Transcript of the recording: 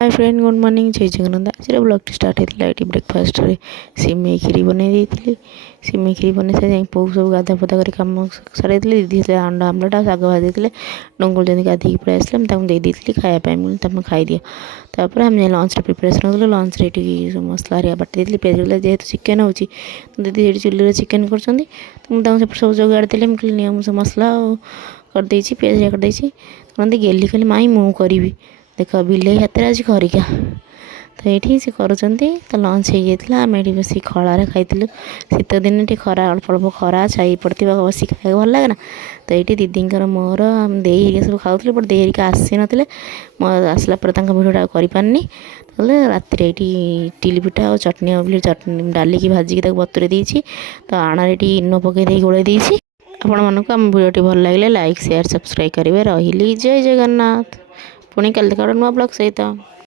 Hi friend good morning जय जगन्नाथ आज blog start होता है ये ब्रेकफास्ट रे सिमेई खीरी बनई थी सिमेई खीरी बन सारे पो सब गाधा पदा कर कम सारे दीदी से अंडा आमलेट आ शाग भाजी थे डंगुल जमी गाधिक पड़े आसले दे दी खायापी तुम खाई दियो तापर आम लंच प्रिपेरेसन हो लंच रे मसला हरिया बाटी देती पेज जेहतु चिकेन हो दीदी चूल्हे चिकेन कर सब सब जोगाड़ देली मुझे नियम मसला करदे पेज करदे कहते गेली कहली माई मु करी देख बिले हाथ आज खरिका तो ये से कर तो लंच हो जाता आम ये बस खलार खाई शीत दिन खरा अल्प अल्प खरा छाई पड़ता बस खाए भल लगे ना तो ये दीदी मोर दे सब खाऊे बट दे आसी ना आसला भिडियो करपारनी राति ये इडली पिठा और चटनी चटनी डाल की भाजिकी बतुरे देती तो आण इनो पकई गोल देती आपण मानक आम भिडियो भल लगे लाइक शेयर सब्सक्राइब करेंगे रही जय जगन्नाथ पुणी कल देखा नुआ ब्लॉग सहित।